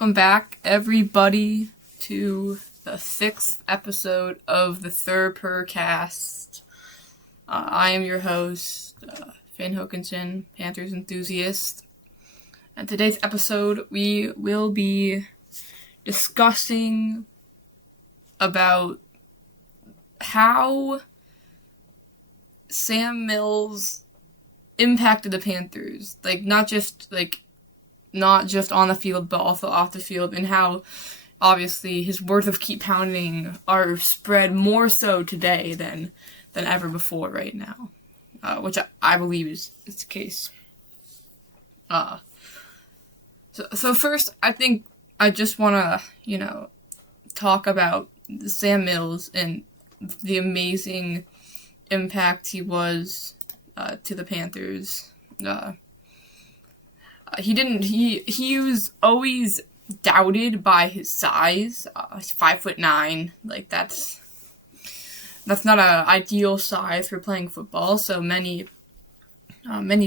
Welcome back, everybody, to the 6th episode of the Sir Purrcast. I am your host, Finn Hokinson, Panthers enthusiast. And today's episode, we will be discussing about how Sam Mills impacted the Panthers. Not just on the field, but also off the field, and how, obviously, his words of keep pounding are spread more so today than ever before right now, which I believe is the case. So first, I think I just want to, talk about Sam Mills and the amazing impact he was to the Panthers. He was always doubted by his size. He's 5'9". That's not an ideal size for playing football. So many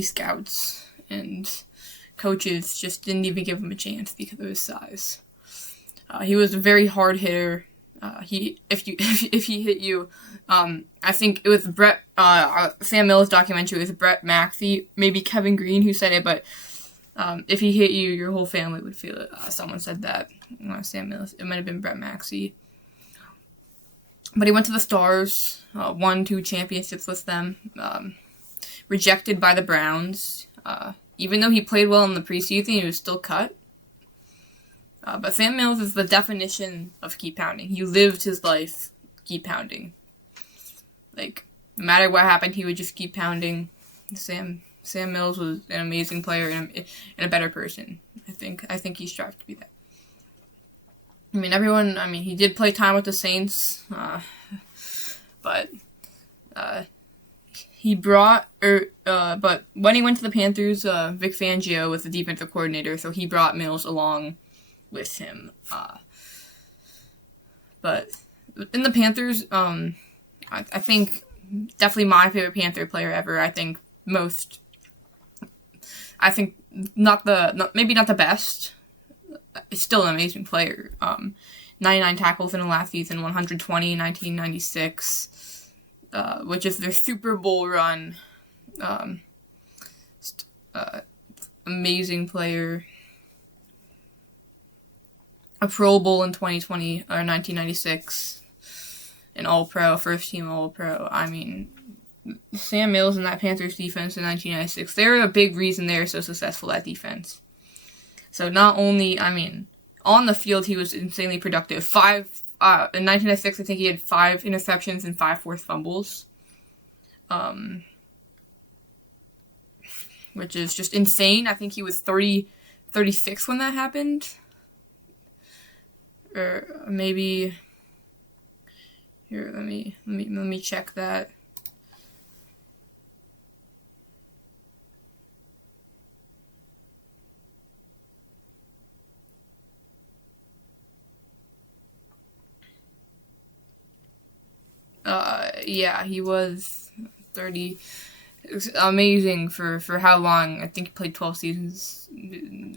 scouts and coaches just didn't even give him a chance because of his size. He was a very hard hitter. If he hit you, I think it was Sam Mills' documentary with Brett Maxey, maybe Kevin Green who said it, but if he hit you, your whole family would feel it. Someone said that. Sam Mills. It might have been Brett Maxey. But he went to the Stars, won 2 championships with them, rejected by the Browns. Even though he played well in the preseason, he was still cut. But Sam Mills is the definition of keep pounding. He lived his life keep pounding. No matter what happened, he would just keep pounding. Sam Mills was an amazing player and a better person. I think he strived to be that. He did play time with the Saints, but when he went to the Panthers, Vic Fangio was the defensive coordinator, so he brought Mills along with him. But in the Panthers, I think definitely my favorite Panther player ever. Maybe not the best. It's still an amazing player. 99 tackles in the last season, 120 in 1996, which is their Super Bowl run. Amazing player. A Pro Bowl in 2020 or 1996. An All-Pro, first team All-Pro. Sam Mills and that Panthers defense in 1996, they're a big reason they're so successful, that defense. So not only, on the field he was insanely productive. In 1996, I think he had 5 interceptions and 5 forced fumbles. Which is just insane. I think he was 36 when that happened. Or maybe here, let me check that. He was 30. It was amazing for how long. I think he played 12 seasons.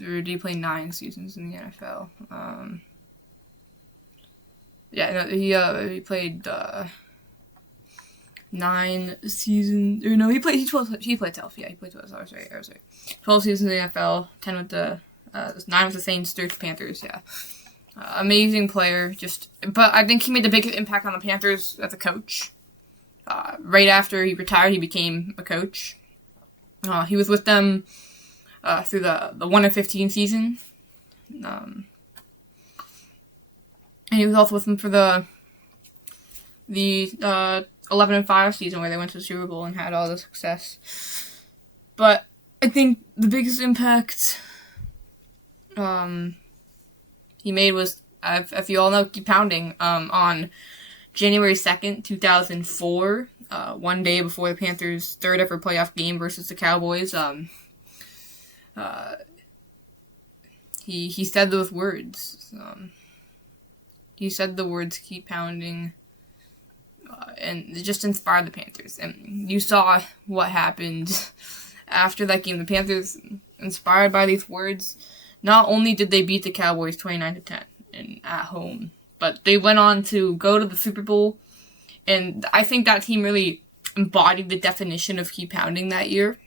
Or did he play 9 seasons in the NFL? He played 9 seasons. Or no, he played 12. He played 12. Yeah, he played 12. I was right. 12 seasons in the NFL. 10 with the 9 with the Saints. 3 with the Panthers. Yeah. Amazing player, but I think he made the biggest impact on the Panthers as a coach. Right after he retired, he became a coach. He was with them through the 1-15 season, and he was also with them for the 11-5 season where they went to the Super Bowl and had all the success. But I think the biggest impact he made was, if you all know, keep pounding, on January 2nd, 2004, one day before the Panthers' third ever playoff game versus the Cowboys. He said those words. He said the words keep pounding, and it just inspired the Panthers. And you saw what happened after that game. The Panthers, inspired by these words, not only did they beat the Cowboys 29-10 at home, but they went on to go to the Super Bowl, and I think that team really embodied the definition of keep pounding that year.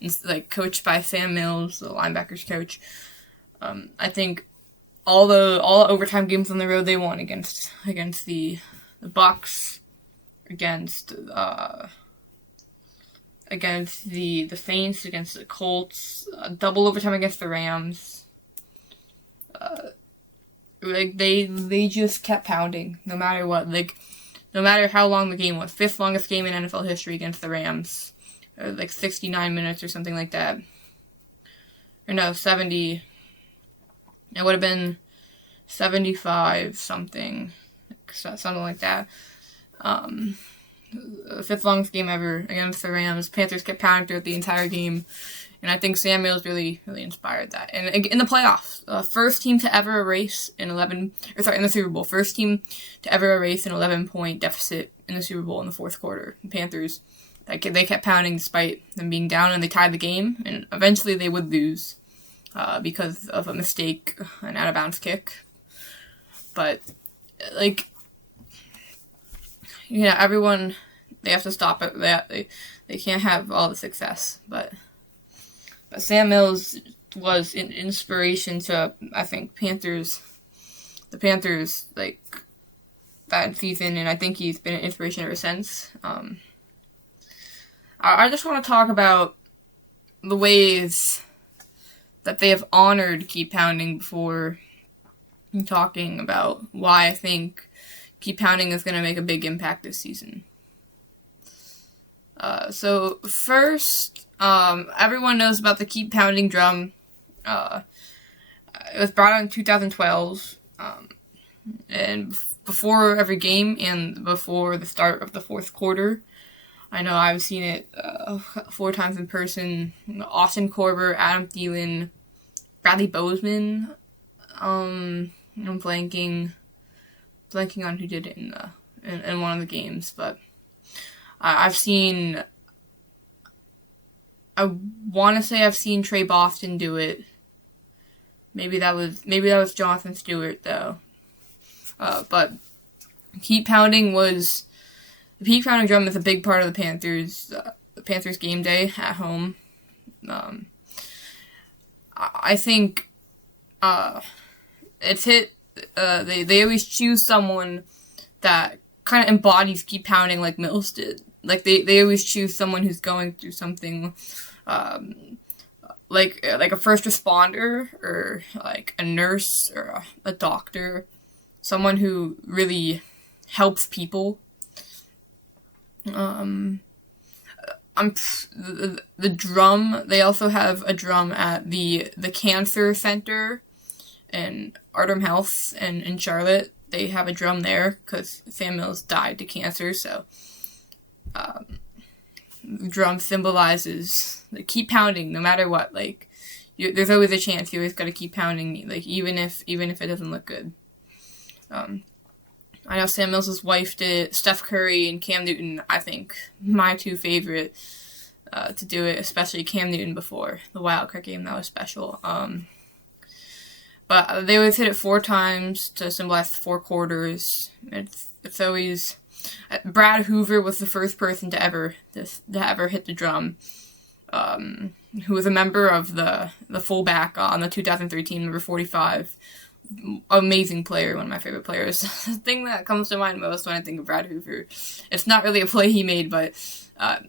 It's like coached by Sam Mills, the linebackers coach. I think all the overtime games on the road they won against the Bucks, against the Saints, against the Colts, double overtime against the Rams. Like they just kept pounding no matter what. Like no matter how long the game was, 5th longest game in NFL history against the Rams, like 69 minutes or something like that. Or no, 70. It would have been 75 something like that. The 5th longest game ever against the Rams. Panthers kept pounding throughout the entire game, and I think Sam Mills really inspired that. And in the playoffs, first team to ever erase in the Super Bowl, first team to ever erase an 11-point deficit in the Super Bowl in the 4th quarter. The Panthers, they kept pounding despite them being down, and they tied the game, and eventually they would lose because of a mistake, an out of bounds kick. But everyone, they have to stop it. They can't have all the success, but Sam Mills was an inspiration to, I think, the Panthers, that season, and I think he's been an inspiration ever since. I just want to talk about the ways that they have honored keep pounding before talking about why I think keep pounding is going to make a big impact this season. So first, everyone knows about the keep pounding drum. It was brought out in 2012, and before every game and before the start of the 4th quarter. I know I've seen it 4 times in person. Austin Corber, Adam Thielen, Bradley Bozeman. I'm blanking on who did it in one of the games, but I've seen. I want to say I've seen Trey Boston do it. Maybe that was Jonathan Stewart though. But keep pounding was. The keep pounding drum is a big part of the Panthers game day at home. I think it's hit. They always choose someone that kind of embodies keep pounding like Mills did. Like they always choose someone who's going through something, like a first responder or like a nurse or a doctor, someone who really helps people. The drum, they also have a drum at the Cancer Center in Ardham Health and in Charlotte. They have a drum there because Sam Mills died to cancer, so the drum symbolizes keep pounding no matter what. There's always a chance. You always got to keep pounding, even if it doesn't look good. I know Sam Mills' wife did. Steph Curry and Cam Newton, I think, my 2 favorite to do it, especially Cam Newton before the Wildcat game. That was special. But they always hit it 4 times to symbolize the 4 quarters. It's always. Brad Hoover was the first person to ever hit the drum, who was a member of the fullback on the 2003 team, number 45. Amazing player, one of my favorite players. The thing that comes to mind most when I think of Brad Hoover, it's not really a play he made, but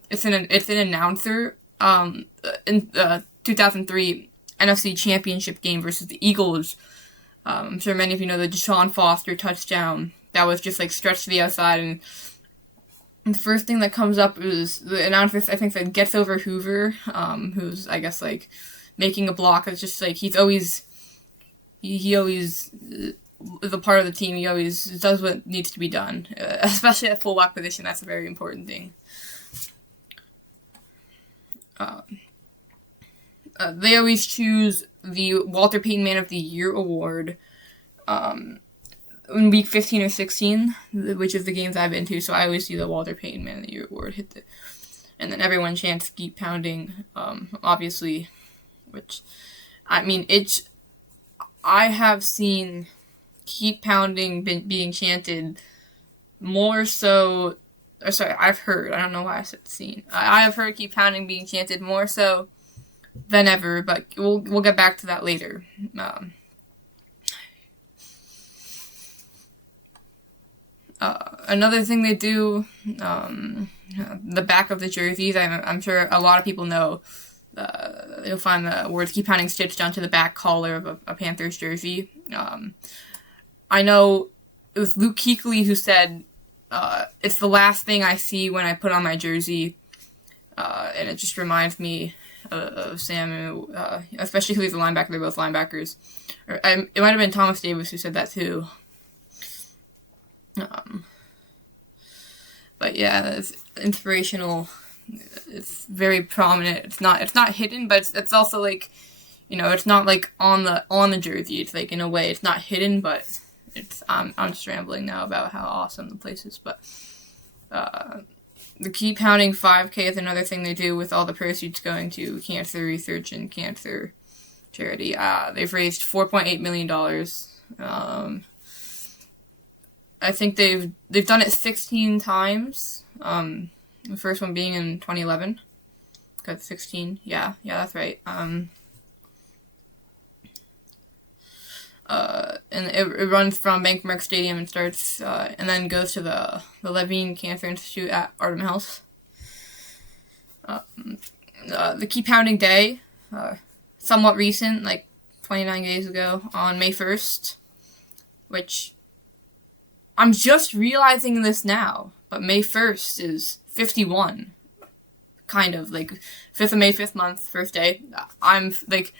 it's an announcer in the 2003 NFC Championship game versus the Eagles. I'm sure many of you know the Deshaun Foster touchdown that was just stretched to the outside, and the first thing that comes up is the announcer, I think, said gets over Hoover, who's I guess making a block. It's just he's always. He always is a part of the team. He always does what needs to be done, especially at fullback position. That's a very important thing. They always choose the Walter Payton Man of the Year award in week 15 or 16, which is the games I've been to. So I always see the Walter Payton Man of the Year award and then everyone chants keep pounding. Obviously, which, I mean, I have seen Keep Pounding being chanted more so, or sorry, I've heard, I don't know why I said seen. I have heard Keep Pounding being chanted more so than ever, but we'll get back to that later. Another thing they do, the back of the jerseys, I'm sure a lot of people know, you'll find the words Keep Pounding stitched onto the back collar of a Panthers jersey. I know it was Luke Kuechly who said, it's the last thing I see when I put on my jersey, and it just reminds me of Sam, especially who he's a linebacker. They're both linebackers. It might have been Thomas Davis who said that too. But yeah, it's inspirational. It's very prominent. It's not hidden, but it's also like, it's not like on the jersey. It's like, in a way, it's not hidden, but it's I'm just rambling now about how awesome the place is. But the Keep Pounding 5K is another thing they do with all the proceeds going to cancer research and cancer charity. They've raised $4.8 million. I think they've done it 16 times. The first one being in 2011. Got 16. Yeah, that's right. And it runs from Bank Stadium and starts, and then goes to the Levine Cancer Institute at Artem House. The Keep Pounding Day, somewhat recent, like 29 days ago, on May 1st, which I'm just realizing this now, but May 1st is 51. Kind of, like, 5th of May, 5th month, first day. I'm, like,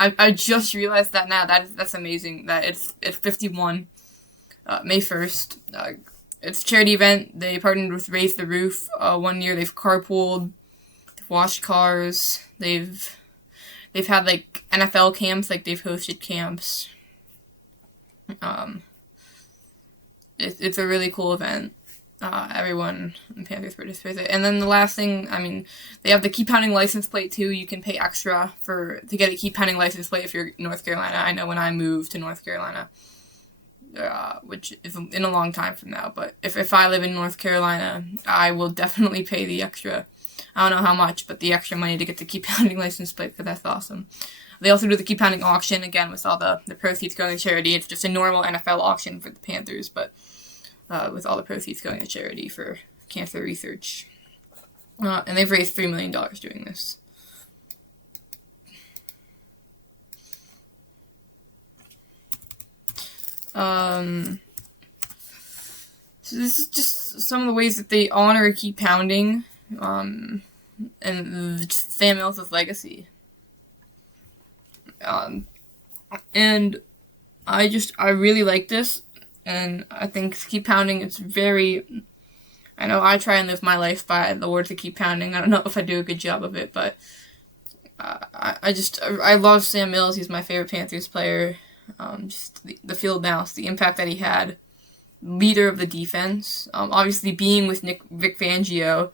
I just realized that now. That's amazing, that it's 51, May 1st. It's a charity event. They partnered with Raise the Roof. One year they've carpooled, they've washed cars, they've had, like, NFL camps, like, they've hosted camps. It's a really cool event. Everyone in Panthers participates. And then the last thing, I mean, they have the Keep Pounding license plate too. You can pay extra to get a Keep Pounding license plate if you're in North Carolina. I know when I moved to North Carolina, which is in a long time from now, but if I live in North Carolina, I will definitely pay the extra, I don't know how much, but the extra money to get the Keep Pounding license plate, because that's awesome. They also do the Keep Pounding auction, again, with all the proceeds going to charity. It's just a normal NFL auction for the Panthers, but with all the proceeds going to charity for cancer research. And they've raised $3 million doing this. So this is just some of the ways that they honor Keep Pounding, and Sam Mills' legacy. And I really like this. And I think Keep Pounding, it's very, I know I try and live my life by the words of Keep Pounding. I don't know if I do a good job of it, but I love Sam Mills. He's my favorite Panthers player. Just the field mouse, the impact that he had. Leader of the defense. Obviously being with Vic Fangio,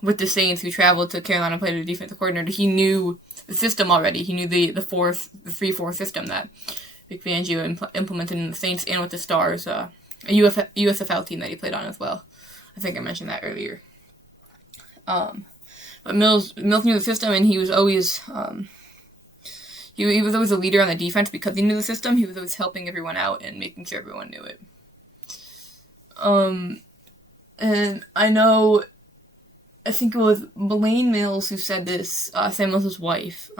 with the Saints, who traveled to Carolina, played as a defensive coordinator, he knew the system already. He knew the 3-4 system that Vic Fangio implemented in the Saints and with the Stars, a USFL team that he played on as well. I think I mentioned that earlier. But Mills knew the system, and he was always he was always a leader on the defense because he knew the system. He was always helping everyone out and making sure everyone knew it. And I know, I think it was Blaine Mills who said this, Sam Mills' wife,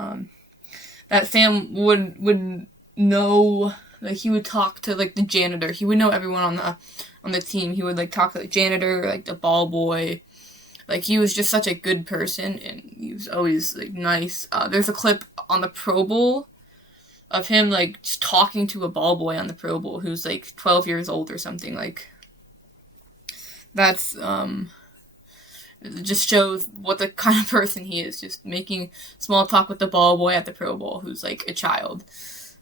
that Sam would know, like, he would talk to, like, the janitor. He would know everyone on the team. He would, like, talk to the janitor, like, the ball boy. Like, he was just such a good person, and he was always, like, nice. There's a clip on the Pro Bowl of him, like, just talking to a ball boy on the Pro Bowl who's, like, 12 years old or something. Like, that's, it just shows what the kind of person he is, just making small talk with the ball boy at the Pro Bowl who's, like, a child.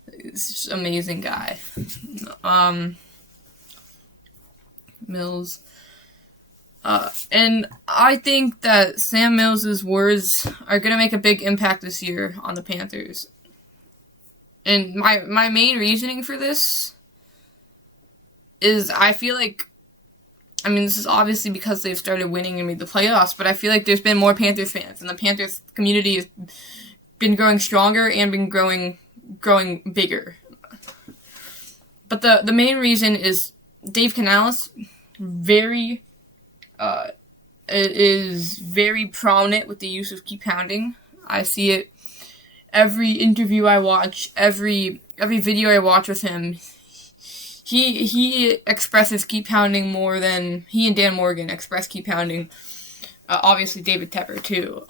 It's just an amazing guy. Mills. And I think that Sam Mills' words are going to make a big impact this year on the Panthers. And my main reasoning for this is I feel like, I mean, this is obviously because they've started winning and made the playoffs, but I feel like there's been more Panthers fans, and the Panthers community has been growing stronger and been growing bigger. But the main reason is Dave Canales is very prominent with the use of keep pounding. I see it every interview I watch, every video I watch with him. He expresses keep pounding more than he and Dan Morgan express keep pounding. Obviously David Tepper too.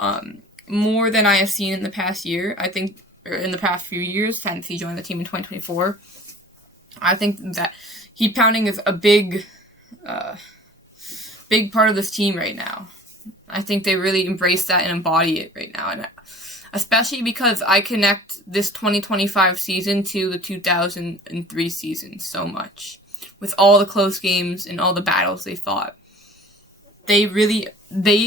More than I have seen in the past year. I think, or in the past few years since he joined the team in 2024. I think that keep pounding is a big part of this team right now. I think they really embrace that and embody it right now, and especially because I connect this 2025 season to the 2003 season so much. With all the close games and all the battles they fought. They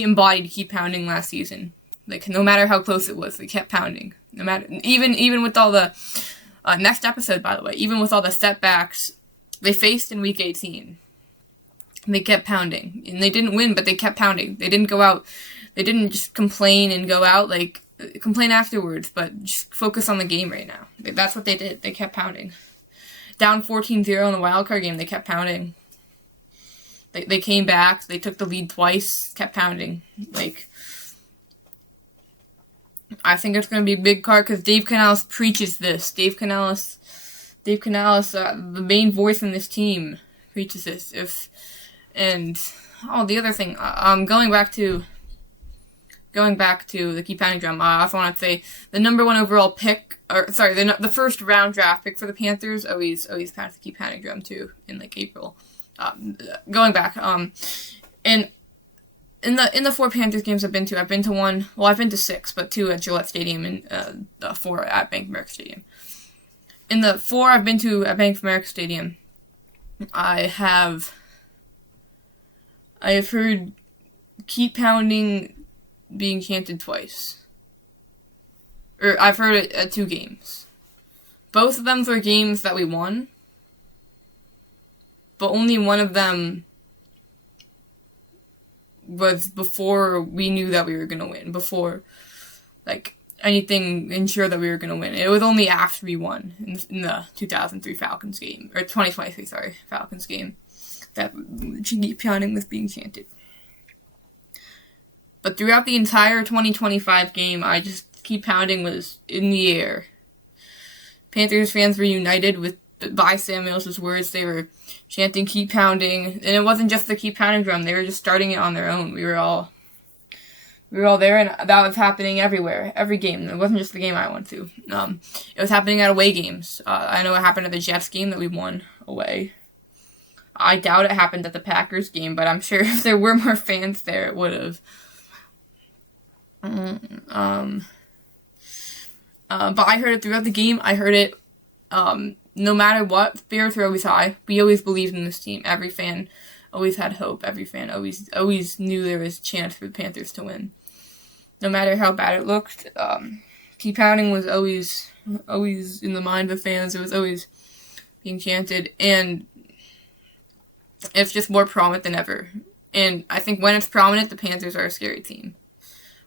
embodied keep pounding last season. Like, no matter how close it was, they kept pounding. No matter, even with all the, next episode, by the way, even with all the setbacks they faced in Week 18, they kept pounding. And they didn't win, but they kept pounding. They didn't go out, they didn't just complain and go out, like, complain afterwards, but just focus on the game right now. That's what they did. They kept pounding. Down 14-0 in the wildcard game, they kept pounding. They came back, they took the lead twice, kept pounding. Like, I think it's going to be a big card because Dave Canales preaches this. Dave Canales, the main voice in this team, preaches this. The other thing, going back to the keep pounding drum, I also want to say the number one overall pick, the first round draft pick for the Panthers always passed the keep pounding drum too in like April. Going back, and in the 4 Panthers games I've been to one. Well, I've been to 6, but 2 at Gillette Stadium and 4 at Bank of America Stadium. In the 4 I've been to at Bank of America Stadium, I have heard keep pounding being chanted twice. Or I've heard it at 2 games. Both of them were games that we won, but only one of them was before we knew that we were going to win, before, like, anything ensured that we were going to win. It was only after we won in the 2003 Falcons game, or 2023, Falcons game, that keep pounding was being chanted. But throughout the entire 2025 game, I just keep pounding was in the air. Panthers fans were united by Sam Mills' words. They were chanting keep pounding, and it wasn't just the keep pounding drum. They were just starting it on their own. We were all there, and that was happening everywhere, every game. It wasn't just the game I went to. It was happening at away games. I know it happened at the Jets game that we won away. I doubt it happened at the Packers game, but I'm sure if there were more fans there, it would have. But I heard it throughout the game. I heard it, no matter what, spirits are always high. We always believed in this team. Every fan always had hope. Every fan always knew there was a chance for the Panthers to win. No matter how bad it looked, keep pounding was always in the mind of the fans. It was always being chanted, and it's just more prominent than ever. And I think when it's prominent, the Panthers are a scary team.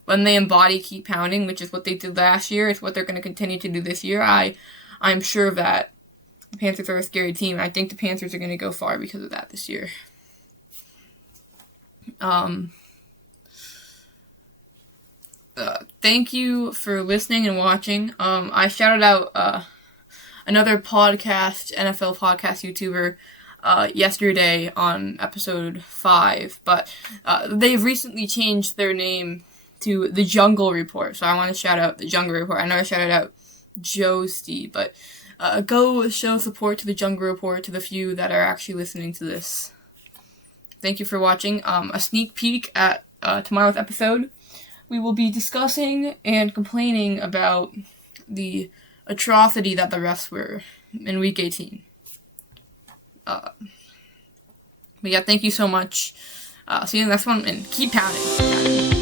When they embody keep pounding, which is what they did last year, it's what they're going to continue to do this year, I'm sure that the Panthers are a scary team. I think the Panthers are going to go far because of that this year. Thank you for listening and watching. I shouted out another podcast, NFL podcast YouTuber, yesterday on episode 5, but they've recently changed their name to The Jungle Report, so I want to shout out The Jungle Report. I know I shouted out Joe Steve, but go show support to The Jungle Report, to the few that are actually listening to this. Thank you for watching. A sneak peek at tomorrow's episode. We will be discussing and complaining about the atrocity that the refs were in Week 18. But yeah, thank you so much. See you in the next one, and keep pounding.